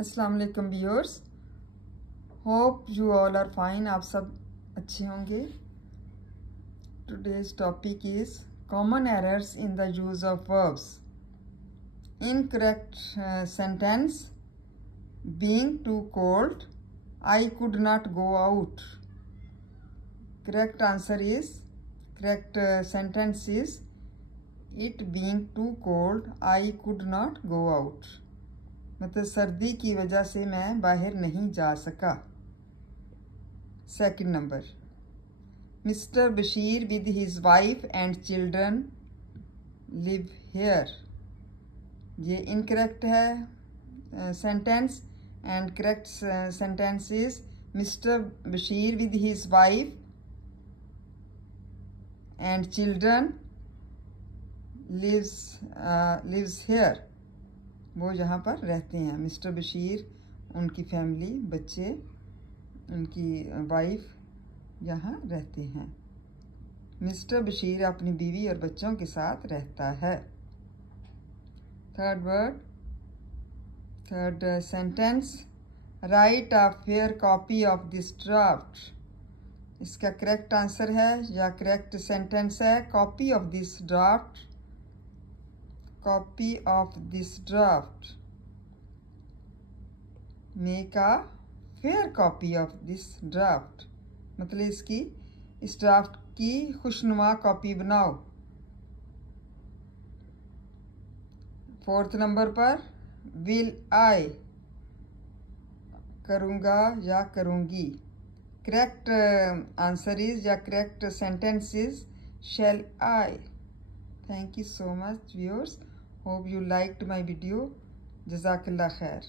अस्सलाम वालेकुम viewers, hope you all are fine. आप सब अच्छे होंगे। Today's topic is common errors in the use of verbs. Incorrect sentence, being too cold, I could not go out. Correct answer is, correct sentence is, it being too cold I could not go out. मतलब सर्दी की वजह से मैं बाहर नहीं जा सका। Second number, mister Bashir with his wife and children live here. ये इनकरेक्ट है sentence and correct sentence is mister Bashir with his wife and children lives here. वो यहाँ पर रहते हैं। मिस्टर बशीर, उनकी फैमिली, बच्चे, उनकी वाइफ यहाँ रहते हैं। मिस्टर बशीर अपनी बीवी और बच्चों के साथ रहता है। Third word, third sentence, right a fair copy of this draft. इसका करेक्ट आंसर है या करेक्ट सेंटेंस है copy of this draft. Copy of this draft. Make a fair copy of this draft. मतलब इसकी, इस ड्राफ्ट की खुशनुमा copy बनाओ। फोर्थ नंबर पर, विल आई, करूँगा या करूँगी। करेक्ट आंसर इज या correct sentence is shell I. Thank you so much viewers. Hope you liked my video. Jazakallah khair.